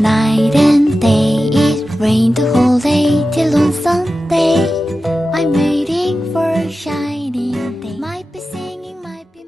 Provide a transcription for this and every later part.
Night and day, it rained the whole day till on Sunday. I'm waiting for a shining day. Might be singing, might be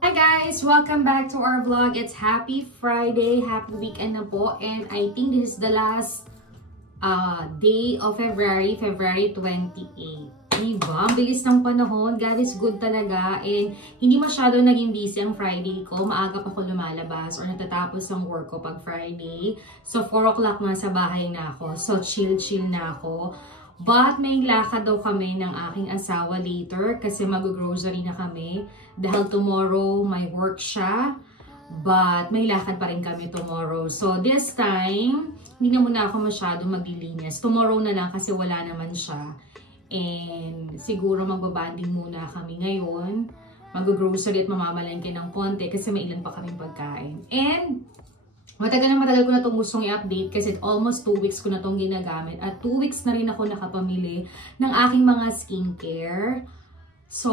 Hi guys! Welcome back to our vlog. It's Happy Friday, happy weekend na po, and I think this is the last day of February 28. Diba? Ang bilis ng panahon. God is good talaga, and hindi masyado naging busy ang Friday ko. Maaga pa ako lumalabas or natatapos ang work ko pag Friday. So 4 o'clock na sa bahay na ako. So chill na ako. But may lakad daw kami ng aking asawa later kasi mag-grocery na kami. Dahil tomorrow may work siya. But may lakad pa rin kami tomorrow. So this time, hindi na muna ako masyado maglilinis. Tomorrow na lang kasi wala naman siya. And siguro magbabanding muna kami ngayon. Mag-grocery at mamamalengke ng konti kasi may ilan pa kaming pagkain. And matagal ko na itong gustong i-update kasi almost 2 weeks ko na itong ginagamit. At 2 weeks na rin ako nakapamili ng aking mga skincare. So,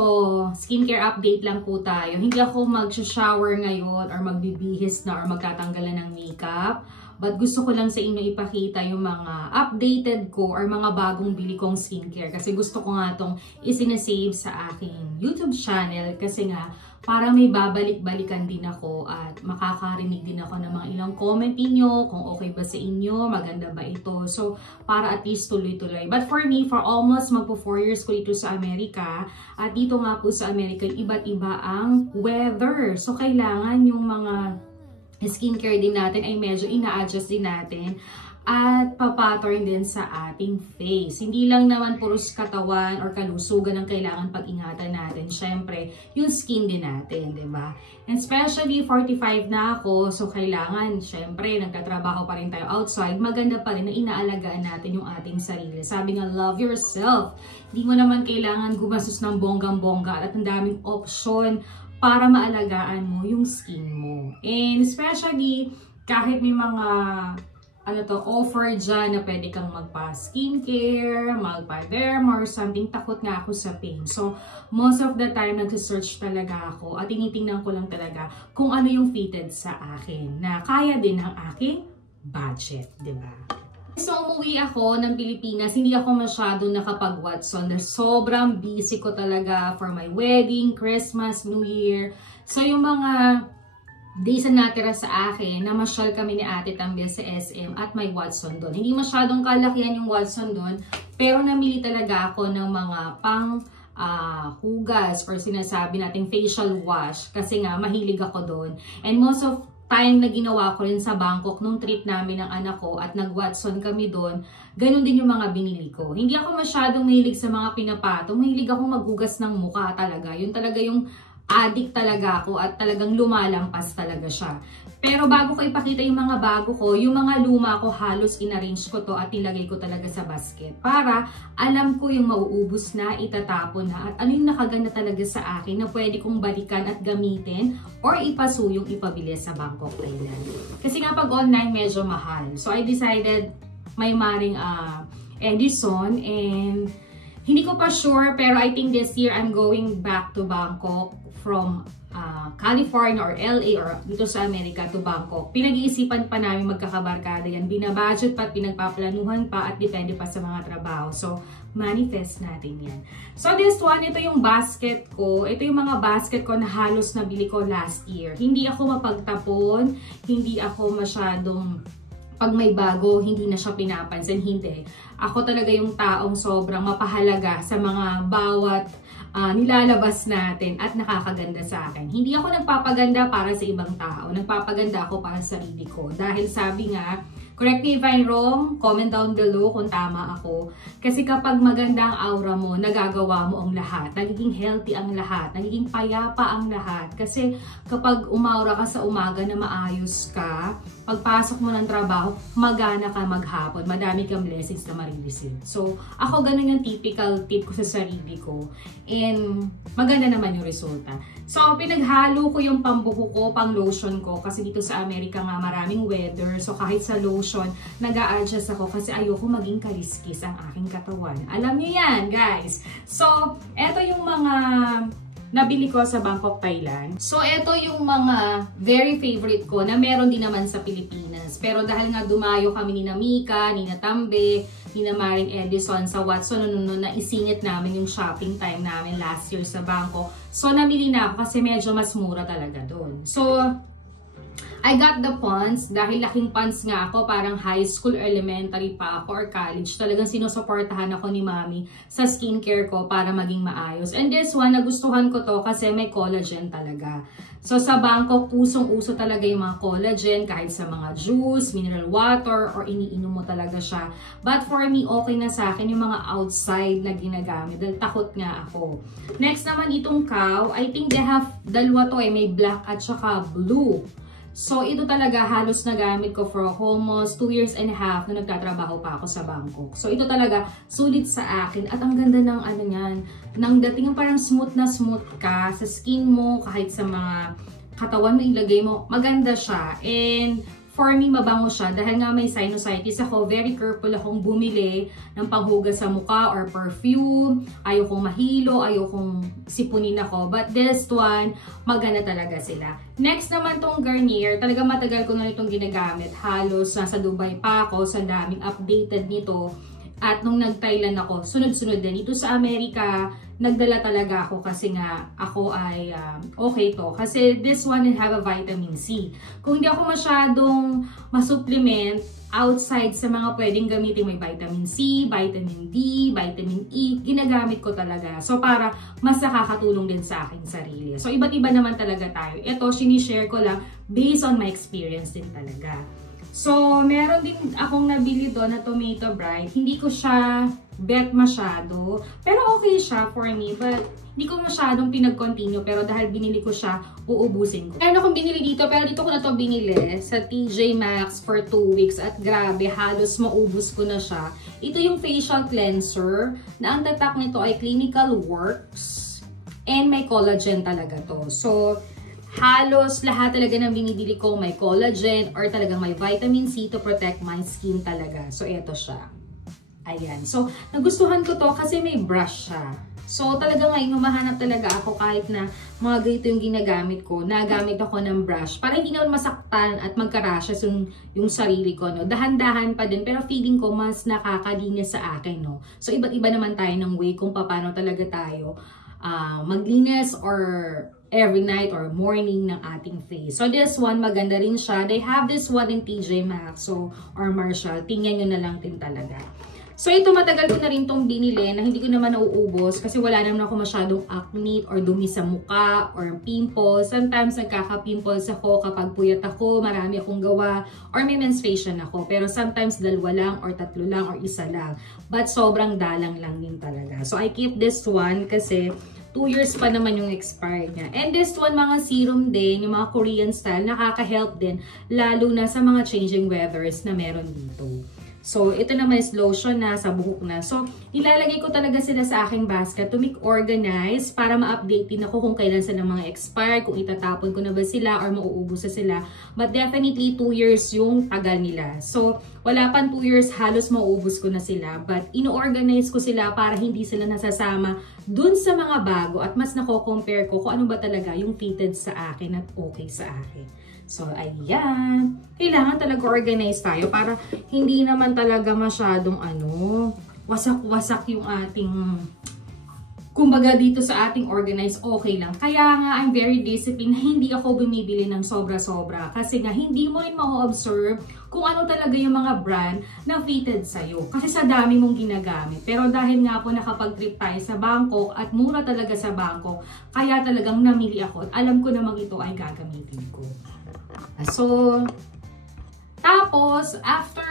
skincare update lang po tayo. Hindi ako mag-shower ngayon or magbibihis na or magtatanggalan ng makeup. But gusto ko lang sa inyo ipakita yung mga updated ko or mga bagong bili kong skincare. Kasi gusto ko nga itong isinasave sa aking YouTube channel. Kasi nga, para may babalik-balikan din ako at makakarinig din ako ng mga ilang comment inyo, kung okay ba sa inyo, maganda ba ito. So, para at least tuloy-tuloy. But for me, for almost magpo 4 years ko dito sa Amerika, at dito nga po sa Amerika, iba't iba ang weather. So, kailangan yung mga skincare din natin ay medyo ina-adjust din natin at papattern din sa ating face. Hindi lang naman puros katawan or kalusugan ang kailangan pag-ingatan natin. Syempre, yung skin din natin, di ba? And especially 45 na ako, so kailangan, syempre, nagtatrabaho pa rin tayo outside, maganda pa rin na inaalagaan natin yung ating sarili. Sabi nga, love yourself. Hindi mo naman kailangan gumastos ng bonggang-bongga at ang daming option para maalagaan mo yung skin mo. And especially, kahit may mga offer dyan na pwede kang magpa-skincare, magpa-derma or something, takot nga ako sa pain. So, most of the time, nagsisearch talaga ako at tinitingnan ko lang talaga kung ano yung fitted sa akin na kaya din ng aking budget, di ba? So, umuwi ako ng Pilipinas, hindi ako masyado nakapag-Watson. Sobrang busy ko talaga for my wedding, Christmas, New Year. So, yung mga days na natira sa akin, namasyal kami ni Ate Tambia sa SM at may Watson doon. Hindi masyadong kalakihan yung Watson doon, pero namili talaga ako ng mga pang hugas or sinasabi nating facial wash kasi nga mahilig ako doon. And most of time na ginawa ko rin sa Bangkok nung trip namin ng anak ko at nag-Watson kami doon, ganun din yung mga binili ko. Hindi ako masyadong mahilig sa mga pinapatong, mahilig ako maghugas ng mukha talaga. Yun talaga yung addict talaga ako at talagang lumalampas talaga siya. Pero bago ko ipakita yung mga bago ko, yung mga luma ko halos inarrange ko to at nilagay ko talaga sa basket. Para alam ko yung mauubos na, itatapon na at ano yung nakaganda talaga sa akin na pwede kong balikan at gamitin or ipasuyong ipabili sa Bangkok, Thailand. Kasi nga pag online medyo mahal. So I decided may maring Edison and hindi ko pa sure pero I think this year I'm going back to Bangkok from California or LA or dito sa Amerika to Bangkok. Pinag-iisipan pa namin magkakabarkada yan. Binabudget pa at pinagpaplanuhan pa at depende pa sa mga trabaho. So, manifest natin yan. So, this one, ito yung basket ko. Ito yung mga basket ko na halos nabili ko last year. Hindi ako mapagtapon. Hindi ako masyadong pag may bago, hindi na siya pinapansin. Hindi. Ako talaga yung taong sobrang mapahalaga sa mga bawat nilalabas natin at nakakaganda sa akin. Hindi ako nagpapaganda para sa ibang tao. Nagpapaganda ako para sa sarili ko. Dahil sabi nga, Correct me if I'm wrong, comment down below kung tama ako. Kasi kapag maganda ang aura mo, nagagawa mo ang lahat. Nagiging healthy ang lahat. Nagiging payapa ang lahat. Kasi kapag umaura ka sa umaga na maayos ka, pagpasok mo ng trabaho, magana ka maghapon. Madami kang blessings na marireceive. So, ako ganun yung typical tip ko sa sarili ko. And maganda naman yung resulta. So, pinaghalo ko yung pambuko ko, pang lotion ko. Kasi dito sa Amerika nga maraming weather. So, kahit sa lotion, nag-a-adjust ako kasi ayoko maging kaliskis ang aking katawan. Alam niyo yan, guys. So, eto yung mga nabili ko sa Bangkok, Thailand. So, ito yung mga very favorite ko na meron din naman sa Pilipinas. Pero dahil nga dumayo kami ni Mika, ni Tambe, ni Maring Edison sa Watson, na isingit namin yung shopping time namin last year sa Bangkok. So, namili na ako kasi medyo mas mura talaga doon. So, I got the pants dahil laking pants nga ako, parang high school, elementary pa ako or college. Talagang sinusuportahan ako ni Mami sa skincare ko para maging maayos. And this one, nagustuhan ko to kasi may collagen talaga. So sa Bangkok, usong-uso talaga yung mga collagen kahit sa mga juice, mineral water, or iniinom mo talaga siya. But for me, okay na sa akin yung mga outside na ginagamit dahil takot nga ako. Next naman itong cow, I think they have dalawa to may black at saka blue. So, ito talaga halos nagamit ko for almost 2 years and a half na nagtatrabaho pa ako sa Bangkok. So, ito talaga sulit sa akin. At ang ganda ng ano niyan, ng dating yung parang smooth na smooth ka sa skin mo, kahit sa mga katawan mo ilagay mo, maganda siya. And for me, mabango siya dahil nga may sinusitis ako. Very careful akong bumili ng panghugas sa mukha or perfume. Ayokong mahilo, ayokong sipunin ako. But this one, maganda talaga sila. Next naman tong Garnier, talaga matagal ko na itong ginagamit. Halos nasa Dubai pa ako, sa daming updated nito. At nung nag-Thailand ako, sunod-sunod din. Ito sa Amerika, nagdala talaga ako kasi nga ako ay okay to. Kasi this one have a vitamin C. Kung hindi ako masyadong masupplement outside sa mga pwedeng gamitin, may vitamin C, vitamin D, vitamin E, ginagamit ko talaga. So para mas nakakatulong din sa aking sarili. So iba't iba naman talaga tayo. Ito, sinishare ko lang based on my experience din talaga. So, meron din akong nabili doon na Tomato Bright. Hindi ko siya bet masyado. Pero okay siya for me. But, hindi ko masyadong pinag-continue. Pero dahil binili ko siya, uubusin ko. Meron akong binili dito. Pero dito ko na to binili sa TJ Maxx for 2 weeks. At grabe, halos maubos ko na siya. Ito yung facial cleanser na ang tatak nito ay Clinical Works. And may collagen talaga to. So, halos lahat talaga ng binibili ko may collagen or talagang may vitamin C to protect my skin talaga. So, eto siya. Ayan. So, nagustuhan ko to kasi may brush siya. So, talaga ngayon, humahanap talaga ako kahit na mga ganito yung ginagamit ko. Nagamit ako ng brush para hindi naman masaktan at magka-rashes yung sarili ko. No? Dahan-dahan pa din. Pero feeling ko mas nakakalinis sa akin. No? So, iba't iba naman tayo ng way kung paano talaga tayo maglinis or every night or morning ng ating face. So, this one, maganda rin siya. They have this one in TJ Maxx or Marshall. Tingnan nyo na lang din talaga. So, ito matagal ko na rin itong binili na hindi ko naman nauubos kasi wala naman ako masyadong acne or dumi sa muka or pimples. Sometimes nagkaka-pimples ako kapag puyat ako, marami akong gawa, or may menstruation ako. Pero sometimes dalawa lang or tatlo lang or isa lang. But sobrang dalang lang din talaga. So, I keep this one kasi 2 years pa naman yung expired niya. And this one, mga serum din, yung mga Korean style, nakaka-help din, lalo na sa mga changing weathers na meron dito. So, ito naman is lotion na, sa buhok na. So, nilalagay ko talaga sila sa aking basket to make organized para ma-update din ako kung kailan sila mga expire, kung itatapon ko na ba sila or mauubos na sila. But definitely, 2 years yung tagal nila. So, wala pang 2 years, halos mauubos ko na sila. But, ino-organize ko sila para hindi sila nasasama dun sa mga bago at mas nako-compare ko kung ano ba talaga yung fitted sa akin at okay sa akin. So, ayan. Kailangan talaga organize tayo para hindi naman talaga masyadong wasak-wasak yung ating, kumbaga dito sa ating organize, okay lang. Kaya nga, I'm very disciplined na hindi ako bumibili ng sobra-sobra. Kasi nga, hindi mo rin ma-observe kung ano talaga yung mga brand na fitted sa'yo. Kasi sa dami mong ginagamit. Pero dahil nga po nakapag-trip tayo sa Bangkok at mura talaga sa Bangkok, kaya talagang namili ako at alam ko namang ito ay gagamitin ko. So, Tapos, after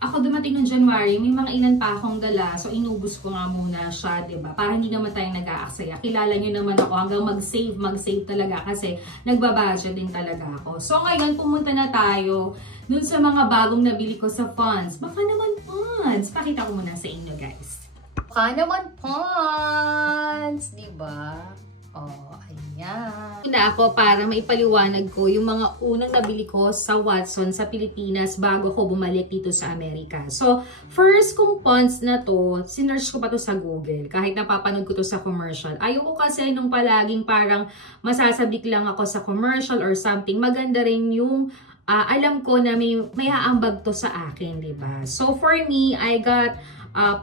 ako dumating noong January, may mga ilan pa akong dala. So, inubos ko nga muna siya, diba? Para hindi naman tayo nag-aaksaya. Kilala nyo naman ako hanggang mag-save talaga kasi nagbabudget din talaga ako. So, ngayon, pumunta na tayo dun sa mga bagong nabili ko sa funds. Baka naman funds. Pakita ko muna sa inyo, guys. Baka naman funds, diba? Oh, ayan. Una ako para maipaliwanag ko yung mga unang nabili ko sa Watson sa Pilipinas bago ko bumalik dito sa Amerika. So, first kong funds na to, sinearch ko pa to sa Google kahit napapanood ko to sa commercial. Ayoko kasi nung palaging parang masasabik lang ako sa commercial or something. Maganda rin yung alam ko na may haambag to sa akin, diba? So, for me, I got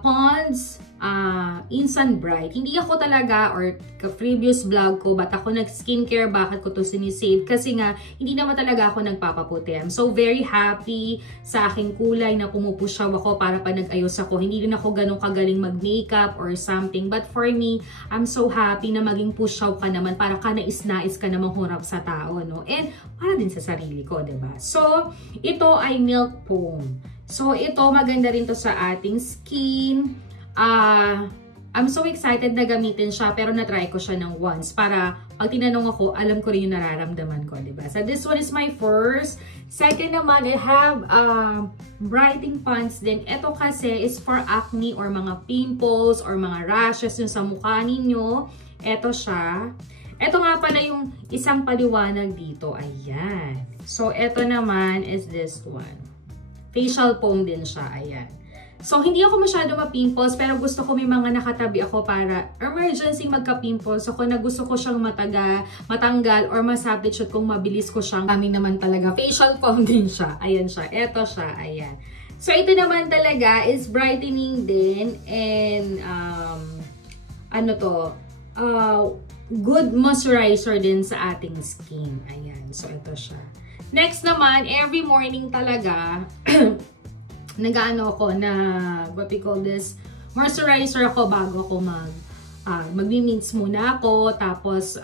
Pond's Instant Bright. Hindi ako talaga, or previous vlog ko, ba't ako nag-skincare, bakit ko to sinisave? Kasi nga, hindi naman talaga ako nagpapaputi. I'm so very happy sa aking kulay na pumupusyaw ako para pa nag-ayos ako. Hindi rin ako ganun kagaling mag-makeup or something. But for me, I'm so happy na maging pusyaw ka naman para ka nais-nais ka namang humarap sa tao, no? And para din sa sarili ko, diba? So, ito ay Milk Foam. So, ito maganda rin to sa ating skin. I'm so excited na gamitin siya pero na-try ko siya ng once para pag tinanong ako, alam ko rin yung nararamdaman ko, diba? So, this one is my first. Second naman, I have brightening pants din. Ito kasi is for acne or mga pimples or mga rashes yung sa mukha ninyo. Ito siya. Ito nga pala yung isang paliwanag dito. Ayan. So, ito naman is this one. Facial foam din siya. Ayan. So, hindi ako masyado ma-pimples, pero gusto ko may mga nakatabi ako para emergency magka-pimples. So, kung gusto ko siyang matanggal or ma-substitute kung mabilis ko siyang kami naman talaga. Facial foam din siya. Ayan siya. Ito siya. Ayan. So, ito naman talaga is brightening din and good moisturizer din sa ating skin. Ayan. So, ito siya. Next naman, every morning talaga, nag-ano ako na, what we call this, moisturizer ako bago ako mag-mince muna ako, tapos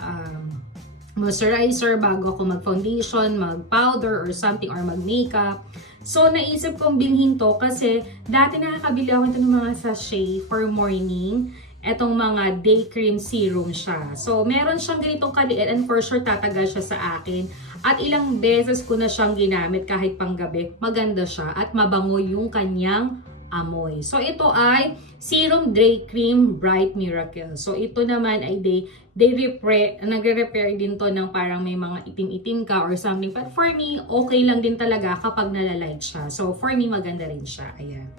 moisturizer bago ako mag-foundation, mag-powder or something, or mag-makeup. So, naisip kong bilhin to kasi dati nakakabili ako ito ng mga sachet for morning. Etong mga day cream serum siya. So, meron siyang ganitong kaliit and for sure tatagal siya sa akin. At ilang beses ko na siyang ginamit kahit panggabi. Maganda siya at mabango yung kanyang amoy. So, ito ay Serum Day Cream Bright Miracle. So, ito naman ay nagre-repair din to ng parang may mga itim-itim ka or something. But for me, okay lang din talaga kapag nalalight siya. So, for me, maganda rin siya. Ayan.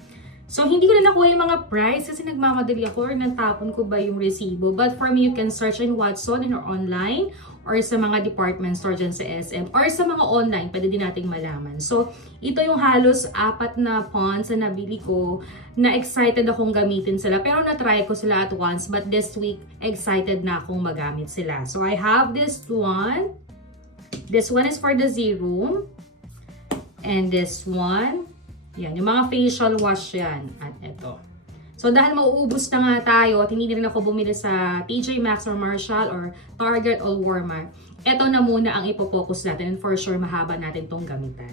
So, hindi ko na nakuha yung mga price kasi nagmamadali ako or natapon ko ba yung resibo. But for me, you can search in Watson or online or sa mga department store dyan sa SM or sa mga online, pwede din nating malaman. So, ito yung halos 4 na ponds na nabili ko na excited akong gamitin sila. Pero na-try ko sila at once, but this week, excited na akong magamit sila. So, I have this one. This one is for the serum. And this one. Yan, yung mga facial wash yan. At ito. So, dahil mauubos na nga tayo at hindi rin ako bumili sa TJ Maxx or Marshall or Target or Walmart, ito na muna ang ipopokus natin and for sure mahaba natin itong gamitan.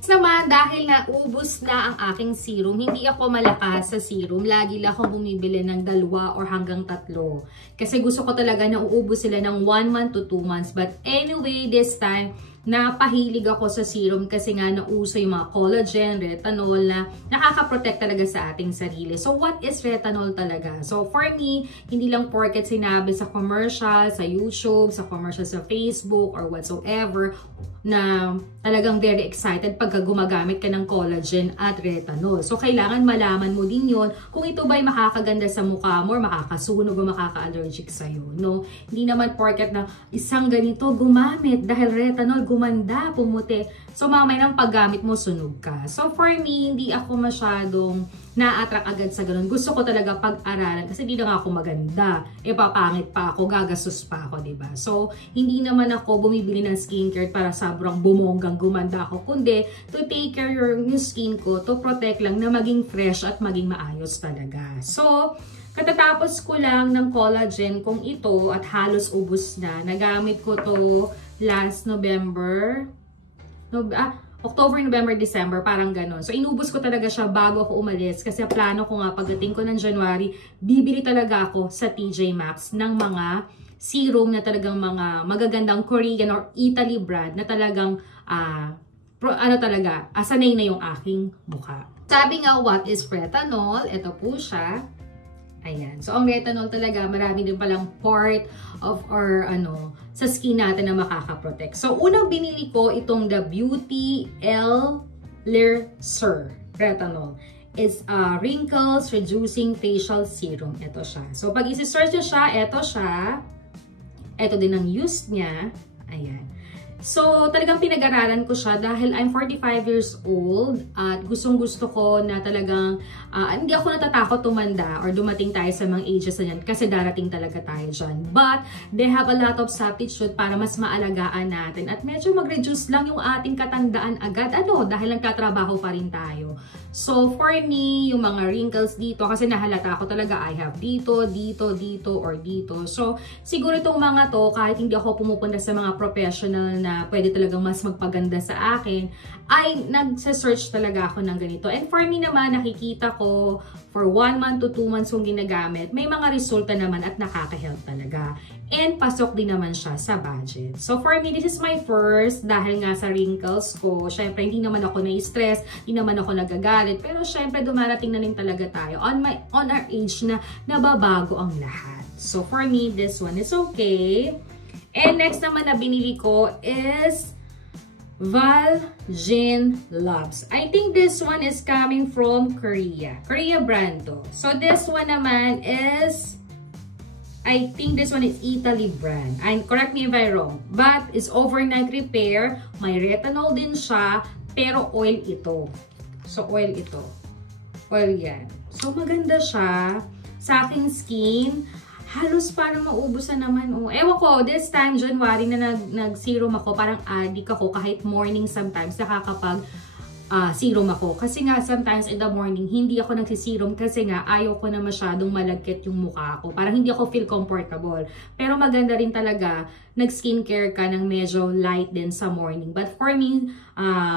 Next naman, dahil naubos na ang aking serum, hindi ako malakas sa serum. Lagi lang ako bumibili ng 2 or hanggang 3. Kasi gusto ko talaga na uubos sila ng 1 month to 2 months. But anyway, this time, napahilig ako sa serum kasi nga nauso yung mga collagen, retinol na nakaka-protect talaga sa ating sarili. So, what is retinol talaga? So, for me, hindi lang porket sinabi sa commercial, sa YouTube, sa commercial sa Facebook, or whatsoever, na talagang very excited pagka gumagamit ka ng collagen at retinol. So, kailangan malaman mo din yon kung ito ba'y makakaganda sa mukha mo or makakasunog o makaka-allergic sa'yo. No? Hindi naman porket na isang ganito gumamit dahil retinol gumanda, pumuti. So, mamaya ng paggamit mo, sunog ka. So, for me, hindi ako masyadong na-attract agad sa ganun. Gusto ko talaga pag-aralan kasi hindi na ako maganda. E papangit pa ako, gagastos pa ako, diba? So, hindi naman ako bumibili ng skincare para sobrang bumonggang gumanda ako. Kundi, to take care yung skin ko, to protect lang na maging fresh at maging maayos talaga. So, katatapos ko lang ng collagen kung ito at halos ubos na. Nagamit ko to last November. October, November, December, parang ganon. So, inubos ko talaga siya bago ako umalis kasi plano ko nga pagdating ko ng January, bibili talaga ako sa TJ Maxx ng mga serum na talagang mga magagandang Korean or Italy brand na talagang sanay na yung aking mukha. Sabi nga, what is retinol? Ito po siya. Ayan. So, ang retinol talaga, marami din palang part of our, sa skin natin na makakaprotect. So, unang binili ko itong The Beauty L-Laser Retinol. It's a wrinkles reducing facial serum. Ito siya. So, pag isi-search nyo siya, ito siya. Ito din ang use niya. Ayan. So, talagang pinag-aralan ko siya dahil I'm 45 years old at gustong-gusto ko na talagang hindi ako natatakot tumanda or dumating tayo sa mga ages na yan kasi darating talaga tayo dyan. But, they have a lot of substitute para mas maalagaan natin at medyo mag-reduce lang yung ating katandaan agad. Dahil nagtatrabaho pa rin tayo. So, for me, yung mga wrinkles dito, kasi nahalata ko talaga, I have dito, dito, dito, or dito. So, siguro itong mga to, kahit hindi ako pumupunta sa mga professional na pwede talagang mas magpaganda sa akin, ay nagsa-search talaga ako ng ganito. And for me naman, nakikita ko, for 1 month to 2 months kong ginagamit, may mga resulta naman at nakaka-help talaga. And pasok din naman siya sa budget. So for me, this is my first dahil nga sa wrinkles ko. Syempre, hindi naman ako na-stress, hindi naman ako nagagalit. Pero syempre, dumarating na rin talaga tayo on our age na nababago ang lahat. So for me, this one is okay. And next naman na binili ko is Valjin Loves. I think this one is coming from Korea. Korea brand to. So this one naman is, I think this one is Italy brand. And correct me if I'm wrong. But it's overnight repair. May retinol din siya. Pero oil ito. So oil ito. Oil yan. So maganda siya. Sa aking skin, halos parang maubos na naman. Ewan ko, this time, January na nag-serum ako, parang addict ako kahit morning sometimes nakakapag serum ako. Kasi nga, sometimes in the morning, hindi ako nagsiserum kasi nga, ayaw ko na masyadong malagkit yung mukha ko. Parang hindi ako feel comfortable. Pero maganda rin talaga, nag-skincare ka ng medyo light din sa morning. But for me,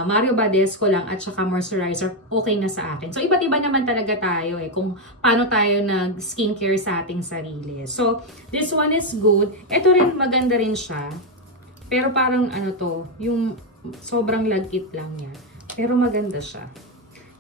Mario Badescu lang at saka moisturizer, okay na sa akin. So, iba't iba naman talaga tayo kung paano tayo nag-skincare sa ating sarili. So, this one is good. Ito rin, maganda rin siya. Pero parang yung sobrang lagkit lang niya. Pero maganda siya.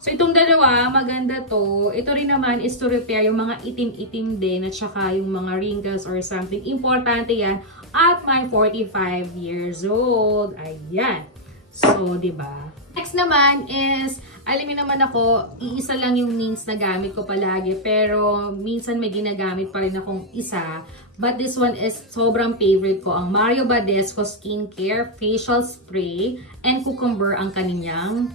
So, itong dalawa, maganda to. Ito rin naman is to repair yung mga itim-itim din at saka yung mga wrinkles or something. Importante yan at my 45 years old. Ayan. So, diba? Next naman is, alam niyo naman ako, iisa lang yung means na gamit ko palagi. Pero, minsan may ginagamit pa rin akong isa. But this one is sobrang favorite ko. Ang Mario Badescu Skincare Facial Spray and Cucumber ang kaninyang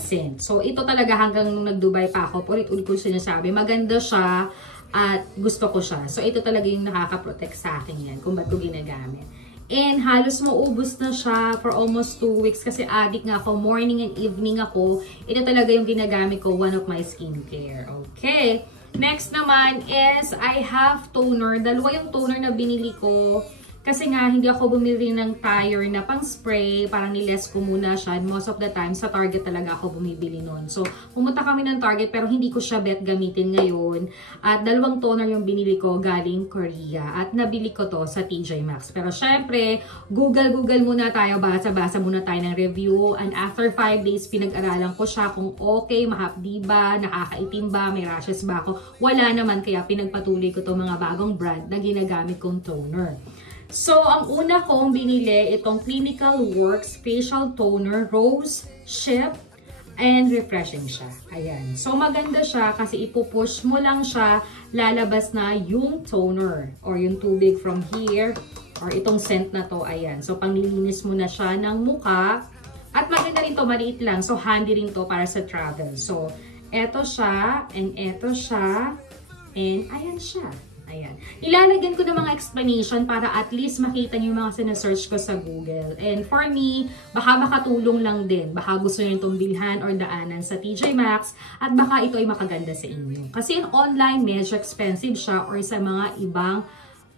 scent. So, ito talaga hanggang nung nag-Dubai pa ako, ulit-ulit ko sinasabi, maganda siya at gusto ko siya. So, ito talaga yung nakaka-protect sa akin yan kung ba't ko ginagamit. And halos maubos na siya for almost 2 weeks kasi addict nga ako. Morning and evening ako. Ito talaga yung ginagamit ko, one of my skincare. Okay. Next naman is, I have toner. Dalawa yung toner na binili ko. Kasi nga, hindi ako bumili ng tire na pang spray. Parang niles ko muna siya. Most of the time, sa Target talaga ako bumibili nun. So, pumunta kami ng Target pero hindi ko siya bet gamitin ngayon. At dalawang toner yung binili ko galing Korea. At nabili ko to sa TJ Maxx. Pero syempre, Google muna tayo. Basa-basa muna tayo ng review. And after 5 days, pinag-aralan ko siya kung okay, mahapdi ba, nakakaitim ba, may rashes ba ako. Wala naman, kaya pinagpatuloy ko to mga bagong brand na ginagamit kong toner. So, ang una kong binili, itong Clinical Works Facial Toner, Rose Ship, and refreshing siya. Ayan. So, maganda siya kasi ipupush mo lang siya, lalabas na yung toner or yung tubig from here or itong scent na to. Ayan. So, panglilinis mo na siya ng mukha. At maganda rin to, maliit lang. So, handy rin to para sa travel. So, eto siya, and ayan siya. Ayan. Ilalagyan ko ng mga explanation para at least makita niyo yung mga sinesearch ko sa Google. And for me, baka makatulong lang din. Baka gusto niyo itong bilhan or daanan sa TJ Maxx at baka ito ay makaganda sa inyo. Kasi in online, medyo expensive siya or sa mga ibang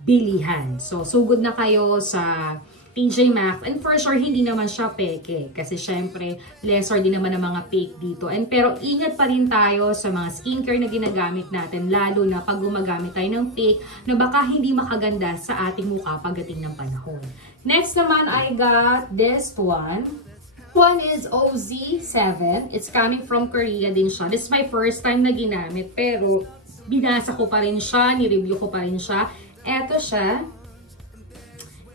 bilihan. So, sugod na kayo sa TJ Maxx. And for sure, hindi naman siya peke. Kasi syempre, lesser din naman ang mga fake dito. Pero ingat pa rin tayo sa mga skincare na ginagamit natin. Lalo na pag gumagamit tayo ng fake na baka hindi makaganda sa ating mukha pagdating ng panahon. Next naman, I got this one. One is OZ7. It's coming from Korea din siya. This is my first time na ginamit. Pero binasa ko pa rin siya. Ni-review ko pa rin siya. Eto siya.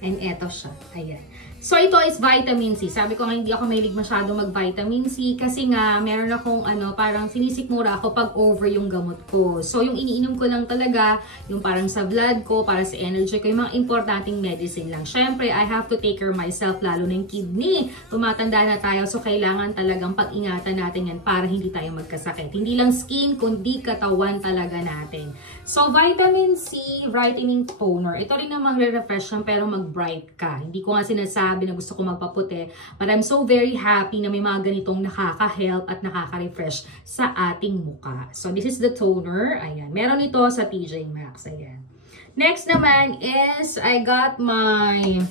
And eto siya. Ayan. So, ito is vitamin C. Sabi ko nga, hindi ako mahilig masyado mag-vitamin C kasi nga, meron akong parang sinisikmura ako pag over yung gamot ko. So, yung iniinom ko lang talaga, yung parang sa blood ko, para sa energy ko, yung mga importanteng medicine lang. Syempre, I have to take care of myself, lalo na yung kidney. Tumatanda na tayo, so kailangan talagang pag-ingatan natin yan para hindi tayo magkasakit. Hindi lang skin, kundi katawan talaga natin. So, vitamin C, brightening toner. Ito rin namang re-refresh yan, pero mag-bright ka. Hindi ko nga sinasabi na gusto ko magpaputi. But I'm so very happy na may mga ganitong nakaka-help at nakaka-refresh sa ating mukha. So, this is the toner. Ayan. Meron ito sa TJ Maxx. Ayan. Next naman is, I got my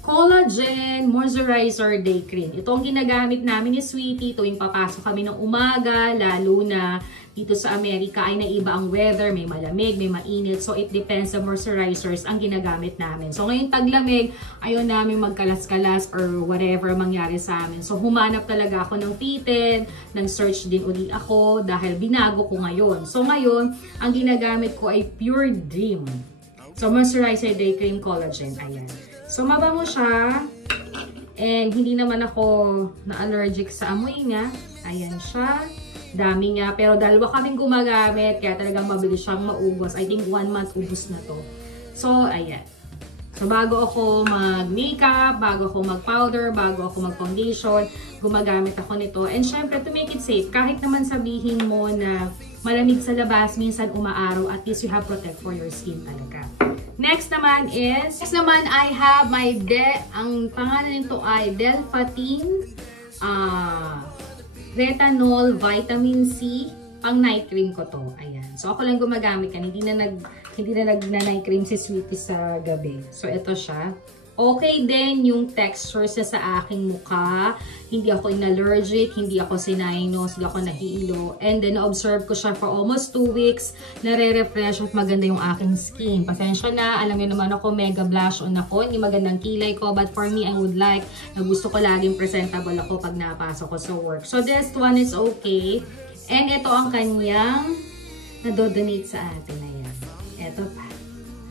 collagen moisturizer day cream. Ito ang ginagamit namin ni Sweetie tuwing papasok kami ng umaga, lalo na dito sa Amerika ay naiba ang weather, may malamig, may mainit. So, it depends sa moisturizers ang ginagamit namin. So, ngayon taglamig, ayaw namin magkalas-kalas or whatever mangyari sa amin. So, humanap talaga ako ng fitted, nag-search din uli ako dahil binago ko ngayon. So, ngayon, ang ginagamit ko ay Pure Dream. So, moisturizer day cream collagen. Ayan. So, mabango siya. And hindi naman ako na-allergic sa amoy niya. Ayan siya. Dami niya. Pero dalawa kaming gumagamit. Kaya talagang mabilis siyang maubos. I think 1 month ubos na to. So, ayan. So, bago ako mag-makeup, bago ako mag-powder, bago ako mag-foundation, gumagamit ako nito. And syempre, to make it safe, kahit naman sabihin mo na malamig sa labas, minsan umaaraw, at least you have protect for your skin talaga. Next naman I have my ang pangalan nito ay Delphatine Retinol Vitamin C. Pang night cream ko to. Ayan. So, ako lang gumagamit yan. Hindi na nag-night cream si Sweetie sa gabi. So, ito siya. Okay din yung textures niya sa aking mukha. Hindi ako inallergic, hindi ako sinainos, hindi ako nahihilo. And then, na-observe ko siya for almost 2 weeks. Nare-refresh at maganda yung aking skin. Pasensya na, alam niyo naman ako, mega blush on ako. Hindi magandang kilay ko. But for me, I would like, na gusto ko laging presentable ako pag napasok ko sa work. So, this one is okay. And ito ang kanyang nadodonate sa atin. Ayan. Ito pa.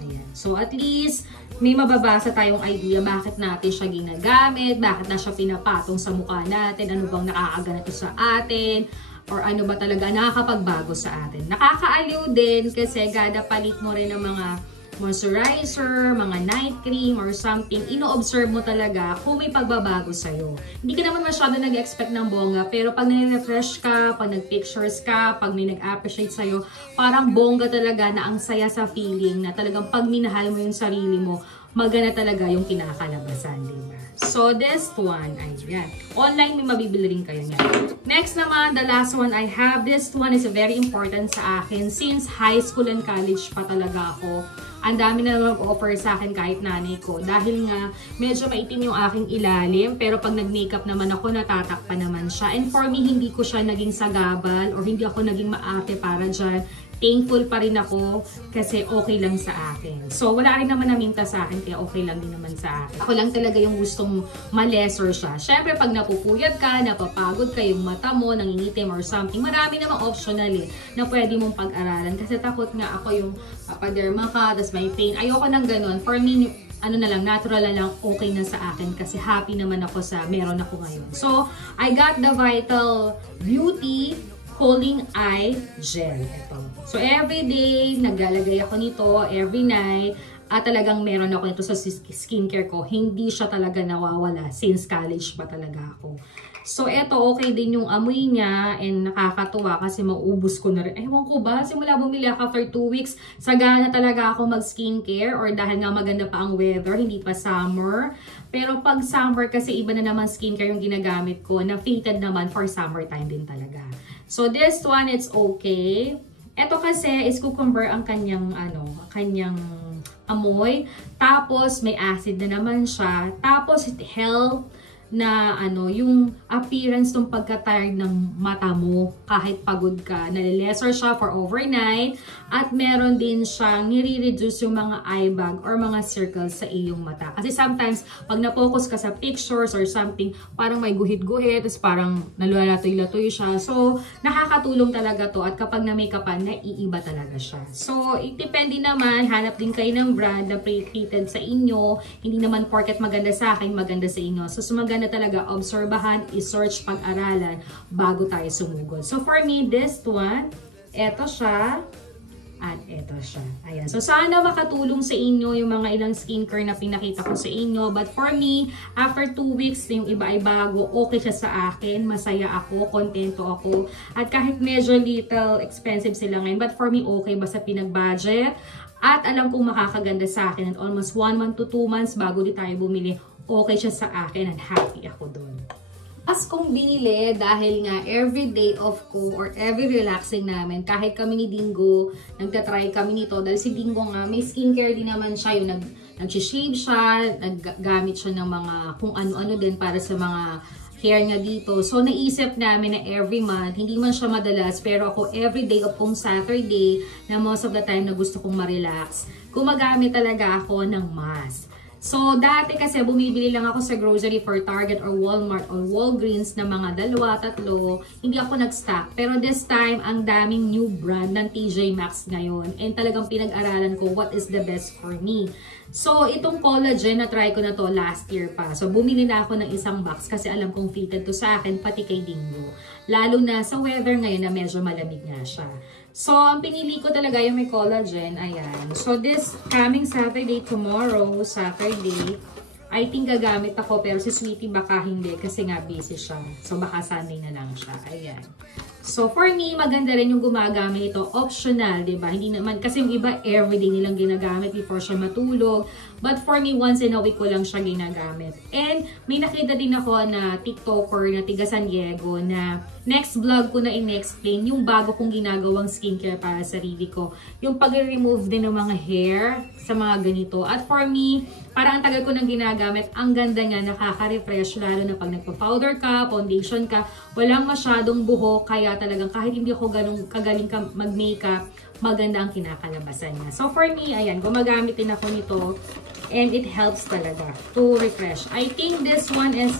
Ayan. So, at least, may mababasa tayong idea bakit natin siya ginagamit, bakit na siya pinapatong sa mukha natin, ano bang nakakaganito sa atin, or ano ba talaga nakakapagbago sa atin. Nakakaaliw din kasi gada palit mo rin ng mga moisturizer, mga night cream, or something, ino-observe mo talaga kung may pagbabago sa'yo. Hindi ka naman masyado nag-expect ng bongga, pero pag nire-refresh ka, pag nag-pictures ka, pag may nag-appreciate sa'yo, parang bongga talaga na ang saya sa feeling na talagang pag minahal mo yung sarili mo, magana talaga yung kinakalabasan, diba? So, this one, ayan. Online, may mabibili rin kayo niya. Next naman, the last one I have. This one is very important sa akin. Since high school and college pa talaga ako, ang dami na mag-offer sa akin kahit nanay ko. Dahil nga, medyo maitim yung aking ilalim. Pero pag nag-makeup naman ako, natatakpan naman siya. And for me, hindi ko siya naging sagabal or hindi ako naging maarte para dyan. Thankful pa rin ako kasi okay lang sa akin. So, wala rin naman naminta sa akin kaya okay lang din naman sa akin. Ako lang talaga yung gustong ma-lesser siya. Syempre, pag napupuyat ka, napapagod ka, yung mata mo, nangingitim or something, marami namang optional na pwede mong pag-aralan. Kasi takot nga ako yung papaderma ka, tas may pain. Ayoko nang ganun. For me, ano na lang, natural na lang, okay na sa akin kasi happy naman ako sa meron ako ngayon. So, I got the Vital Beauty Cooling Eye Gel. Ito. So, every day, naglalagay ako nito, every night, at talagang meron ako nito sa skincare ko. Hindi siya talaga nawawala since college pa talaga ako. So, ito, okay din yung amoy niya and nakakatuwa kasi maubos ko na rin. Ewan ko ba, simula bumili ako after 2 weeks, sagana talaga ako mag-skincare or dahil nga maganda pa ang weather, hindi pa summer. Pero pag summer kasi iba na naman skincare yung ginagamit ko na fitted naman for summertime din talaga. So, this one, it's okay. Ito kasi is cucumber ang kanyang amoy. Tapos, may acid na naman siya. Tapos, it help na yung appearance ng pagka-tired ng mata mo kahit pagod ka. Nalilesser siya for overnight at meron din siyang nire-reduce yung mga eye bag or mga circles sa iyong mata. Kasi sometimes, pag na-focus ka sa pictures or something, parang may guhit-guhit, tapos parang nalulatoy-latoy siya. So, nakakatulong talaga to at kapag na-makeupan, naiiba talaga siya. So, depende naman, hanap din kayo ng brand na pre-treated sa inyo. Hindi naman porket maganda sa akin, maganda sa inyo. So, maganda talaga obserbahan, i-search, pag-aralan bago tayo sumugod. So for me, this one, eto siya, at eto siya. Ayan. So sana makatulong sa inyo yung mga ilang skincare na pinakita ko sa inyo. But for me, after 2 weeks, yung iba ay bago, okay siya sa akin. Masaya ako, kontento ako. At kahit medyo little expensive sila ngayon, but for me, okay basta pinag-budget. At alam kong makakaganda sa akin. At almost 1 month to 2 months bago di tayo bumili, okay siya sa akin and happy ako doon. As kong binili dahil nga every day off ko or every relaxing namin, kahit kami ni Dingo, nagtatry kami nito dahil si Dingo nga may skincare din naman siya, yung nag-shave siya, naggamit siya ng mga kung ano-ano din para sa mga hair niya dito. So naisip namin na every month, hindi man siya madalas, pero ako every day off kong Saturday na most of the time na gusto kong ma-relax, gumagamit talaga ako ng mask. So, dati kasi bumibili lang ako sa grocery for Target or Walmart or Walgreens na mga 2, 3. Hindi ako nag-stock. Pero this time, ang daming new brand ng TJ Maxx ngayon. And talagang pinag-aralan ko what is the best for me. So, itong collagen na try ko na to last year pa. So, bumili na ako ng isang box kasi alam kong fitted to sa akin, pati kay Dingo. Lalo na sa weather ngayon na medyo malamig nga siya. So, ang pinili ko talaga yung may collagen. Ayan. So, this coming Saturday, tomorrow, Saturday, I think gagamit ako. Pero si Sweetie baka hindi kasi nga busy siya. So, baka Sunday na lang siya. Ayan. So, for me, maganda rin yung gumagamit ito. Optional, diba? Hindi naman, kasi yung iba, everyday nilang ginagamit before siya matulog. But for me, once in a week ko lang siya ginagamit. And, may nakita din ako na TikToker na tiga San Diego na next vlog ko na in-explain yung bago kong ginagawang skincare para sa sarili ko. Yung pag-remove din ng mga hair sa mga ganito. At for me, parang ang tagal ko nang ginagamit, ang ganda nga, nakaka-refresh, lalo na pag nagpa-powder ka, foundation ka, walang masyadong buhok, kaya talagang kahit hindi ako kagaling ka mag-makeup, maganda ang kinakalabasan niya. So for me, ayan, gumagamit din ako nito and it helps talaga to refresh. I think this one is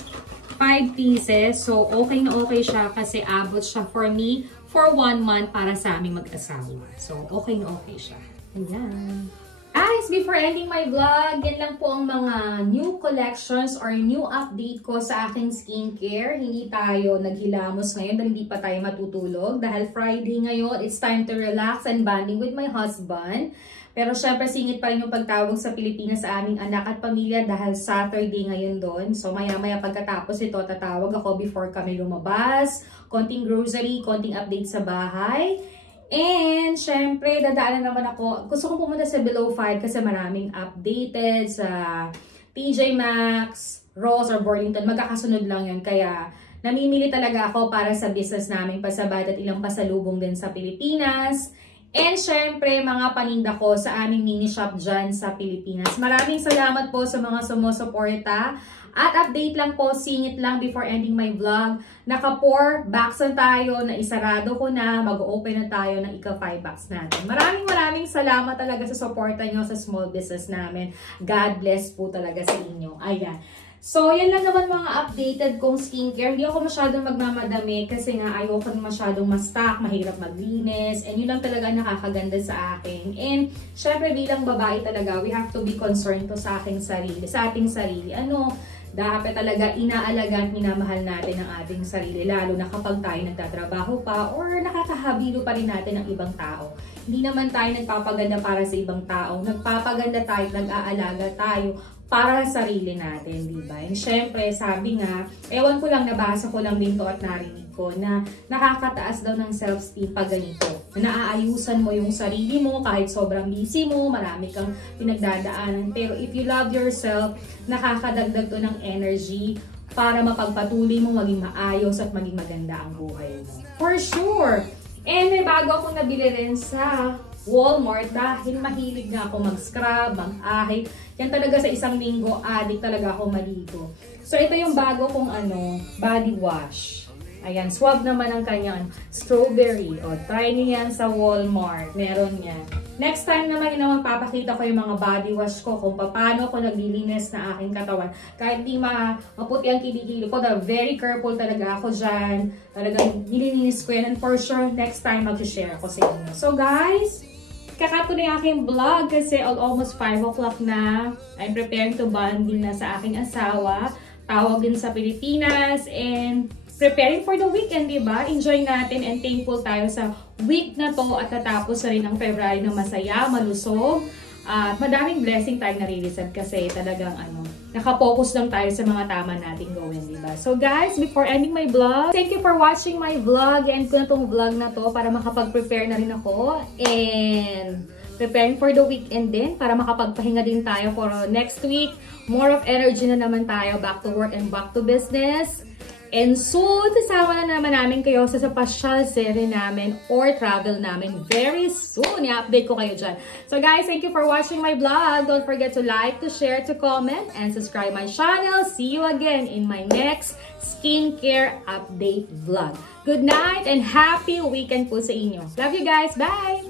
5 pieces. So okay na okay siya kasi abot siya for me for 1 month para sa aming mag-asawa. So okay na okay siya. Ayan. Guys, before ending my vlog, yan lang po ang mga new collections or new update ko sa aking skincare. Hindi tayo naghilamos ngayon dahil hindi pa tayo matutulog. Dahil Friday ngayon, it's time to relax and bonding with my husband. Pero syempre, singit pa rin yung pagtawag sa Pilipinas sa aming anak at pamilya dahil Saturday ngayon doon. So maya-maya pagkatapos ito, tatawag ako before kami lumabas. Konting grocery, konting update sa bahay. And, syempre, dadaanan naman ako. Gusto kong pumunta sa Below 5 kasi maraming updated sa TJ Maxx, Ross, or Burlington. Magkakasunod lang yun. Kaya, namimili talaga ako para sa business namin pasabad at ilang pasalubong din sa Pilipinas. And, syempre, mga paninda ko sa aming mini shop dyan sa Pilipinas. Maraming salamat po sa mga sumusuporta. At update lang po, singit lang before ending my vlog. Naka 4 box na tayo, na isarado ko na, mag-open na tayo ng ika-5 box natin. Maraming salamat talaga sa suporta nyo sa small business namin. God bless po talaga sa inyo. Ayan. So, yan lang naman mga updated kong skincare. Hindi ako masyadong magmamadami kasi nga ayoko masyadong ma-stock, mahirap maglinis. And yun lang talaga nakakaganda sa akin. And, syempre bilang babae talaga, we have to be concerned to sa ating sarili. Dapat talaga inaalaga at minamahal natin ang ating sarili, lalo na kapag tayo nagtatrabaho pa or nakakahabilo pa rin natin ng ibang tao. Hindi naman tayo nagpapaganda para sa ibang tao, nagpapaganda tayo, nag-aalaga tayo para sa sarili natin, di ba? And syempre, sabi nga, ewan ko lang, nabasa ko lang din to at narinig ko na nakakataas daw ng self-esteem pag ganito. Naaayusan mo yung sarili mo kahit sobrang busy mo, marami kang pinagdadaanan. Pero if you love yourself, nakakadagdag to ng energy para mapagpatuloy mo maging maayos at maging maganda ang buhay mo. For sure! And may bago akong nabili rin sa Walmart dahil mahilig nga ako mag-scrub, mag-ahit. Yan talaga sa isang linggo, addict talaga ako maligo. So ito yung bago kong body wash. Ayan, swab naman ang kanyang strawberry. O, try niyo yan sa Walmart. Meron yan. Next time naman, papakita ko yung mga body wash ko kung paano ko naglilinis na aking katawan. Kahit di maputi ang kilikili ko, very careful talaga ako dyan. Talagang nililinis ko yan. And for sure, next time mag-share ako sa inyo. So guys, kakato na yung aking vlog kasi almost 5 o'clock na. I'm preparing to bonding na sa aking asawa. Tawag din sa Pilipinas and preparing for the weekend, diba? Enjoy natin and thankful tayo sa week na to at natapos na rin ang February na masaya, malusog. At madaming blessing tayong nare-receive kasi talagang nakapokus lang tayo sa mga tama nating gawin, diba? So guys, before ending my vlog, thank you for watching my vlog. End ko na tong vlog na to para makapag-prepare na rin ako. And preparing for the weekend din para makapagpahinga din tayo for next week. More of energy na naman tayo, back to work and back to business. And soon, kasama na naman namin kayo sa pasyal series namin or travel namin very soon. I-update ko kayo dyan. So guys, thank you for watching my vlog. Don't forget to like, to share, to comment, and subscribe my channel. See you again in my next skincare update vlog. Good night and happy weekend po sa inyo. Love you guys. Bye!